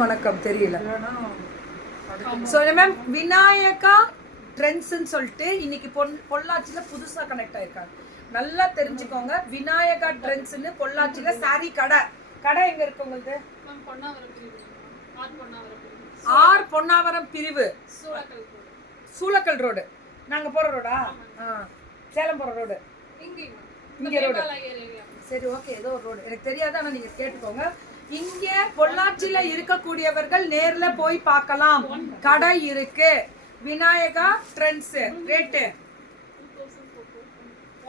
வணக்கம் தெரியல. So ma'am Vinayaka ட்ரெண்ட்ஸ்ன்னு சொல்லிட்டு இன்னைக்கு பொள்ளாச்சியில் புதுசாக கனெக்ட் ஆயிருக்காங்க. நல்லா தெரிஞ்சுக்கோங்க. விநாயகா ட்ரெண்ட்ஸ்ன்னு பொள்ளாச்சியில் சாரி கடை எங்கே இருக்கு உங்களுக்கு? ஆர் பொன்னாவரம் பிரிவு, சூளக்கல் ரோடு. நாங்கள் போகிற ரோடா? சேலம் போகிற ரோடு, இங்கே ரோடு. சரி, ஓகே, ஏதோ ஒரு ரோடு எனக்கு தெரியாது, ஆனால் நீங்கள் கேட்டுக்கோங்க. இங்கே பொள்ளாச்சியில இருக்கக்கூடியவர்கள் நேர்ல போய் பார்க்கலாம். கடை இருக்கு. விநாயகா ட்ரெண்ட்ஸ். ரேட்டு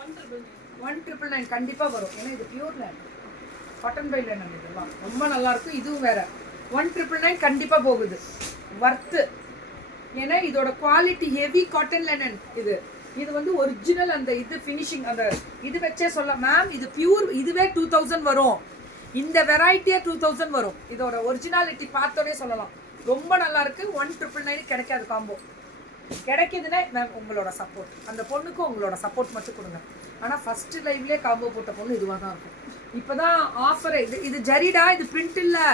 1999 கண்டிப்பா வரும். ஏன்னா இது pure land, cotton by land. இதெல்லாம் ரொம்ப நல்லா இருக்கும். இதுவும் வேற 1999 கண்டிப்பா போகுது. வர்த்து. ஏன்னா இதோட குவாலிட்டி ஹெவி காட்டன் லேண்ட். இது வந்து ஒரிஜினல். அந்த இது ஃபினிஷிங் அந்த இது வச்சே சொல்ல மேம். இது பியூர். இதுவே 2000 வரும். இந்த வெரைட்டியே 2000 வரும். இதோட ஒரிஜினாலிட்டி பார்த்தோன்னே சொல்லலாம். ரொம்ப நல்லா இருக்கு. 1999 கிடைக்காது. காம்போ கிடைக்குதுன்னா மேம் உங்களோட சப்போர்ட், அந்த பொண்ணுக்கும் உங்களோட சப்போர்ட் மட்டும் கொடுங்க. ஆனால் ஃபர்ஸ்ட் லைவ்லேயே காம்போ போட்ட பொண்ணு இதுவாக தான் இருக்கும். இப்போதான் ஆஃபர். இது ஜரிடா, இது பிரிண்ட் இல்லை.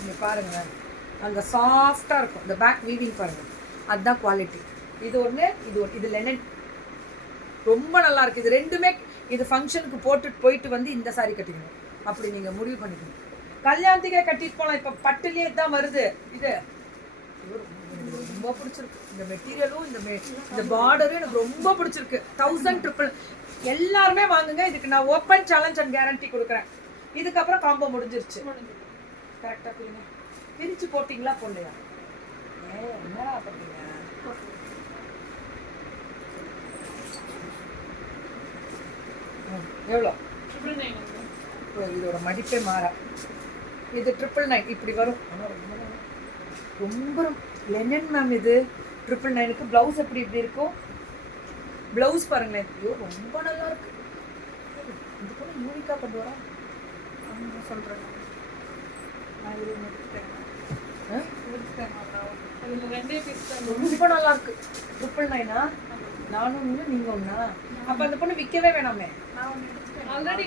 இங்கே பாருங்க, அங்கே சாஃப்டாக இருக்கும். இந்த பேக் வீவிங் பாருங்கள், அதுதான் குவாலிட்டி. இது ஒன்று, இது லெனன். ரொம்ப நல்லா இருக்குது. இது ரெண்டுமே இது ஃபங்க்ஷனுக்கு போட்டுட்டு போயிட்டு வந்து இந்த சாரி கட்டிக்கணும். அப்படி நீங்கள் முடிவு பண்ணிக்கணும். கல்யாணத்துக்கே கட்டிட்டு போகலாம். இப்போ பட்டுலேயே தான் வருது. இது ரொம்ப பிடிச்சிருக்கு. இந்த மெட்டீரியலும் இந்த பார்டரும் எனக்கு ரொம்ப பிடிச்சிருக்கு. 1000 எல்லாருமே வாங்குங்க. இதுக்கு நான் ஓப்பன் சேலஞ்ச் அண்ட் கேரண்டி கொடுக்குறேன். இதுக்கப்புறம் காம்போ முடிஞ்சிருச்சு. கரெக்டாக புரியுங்க. பிரிச்சு போட்டிங்களா போடலையா? என்னடா பண்ணீங்க? எவ்வளோ? இதோட மதிப்பே மாற. இது 999 இப்படி வரும். ஆனால் ரொம்ப லெனன் மேம். இது 999க்கு ப்ளவுஸ் எப்படி இப்படி இருக்கும்? ப்ளவுஸ் பாருங்களேன். ஐயோ ரொம்ப நல்லா இருக்கு. இது கூட யூனிக்காக கொண்டு வரா சொல்கிறேன். ரொம்ப நல்லா இருக்கு. 999 நானும் ஒன்று, நீங்க ஒண்ணா? அப்ப அந்த பொண்ணு விற்கவே வேணாமே.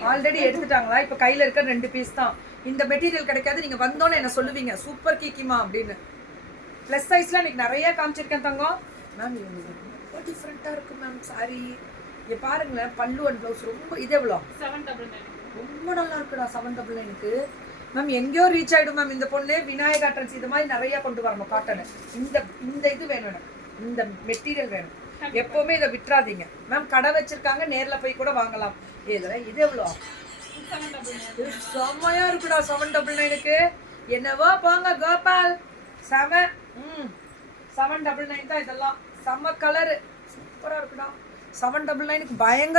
ஆல்ரெடி எடுத்துட்டாங்களா? இப்ப கையில இருக்க 2 பீஸ் தான். இந்த மெட்டீரியல் கிடைக்காது. நீங்க வந்தோன்னு என்ன சொல்லுவீங்க, சூப்பர் கீக்கிமா அப்படின்னு. பிளஸ் சைஸ்ல இன்னைக்கு நிறைய காமிச்சிருக்கேன் தங்கம். மேம் ரொம்ப டிஃப்ரெண்டா இருக்கு மேம் சாரி. இங்க பாருங்களேன், பல்லு அண்ட் ப்ளவுஸ் ரொம்ப. இது எவ்வளோ? 799. ரொம்ப நல்லா இருக்குடா. 799க்கு மேம் எங்கேயோ ரீச் ஆகிடும் மேம். இந்த பொண்ணு விநாயகா ட்ரெண்ட்ஸ் இது மாதிரி நிறைய கொண்டு வரணும். காட்டனு இந்த இது வேணும் எனக்கு. இந்த மெட்டீரியல் வேணும். எப்போவுமே இதை விட்டுறாதீங்க மேம். கடை வச்சிருக்காங்க, நேரில் போய் கூட வாங்கலாம். இது எவ்வளோ? செம்மையா இருக்குடா. 799க்கு என்னவோ போங்க கோபால். 799 தான் இதெல்லாம். செம்ம கலரு, சூப்பராக இருக்குடா. 799க்கு பயங்கர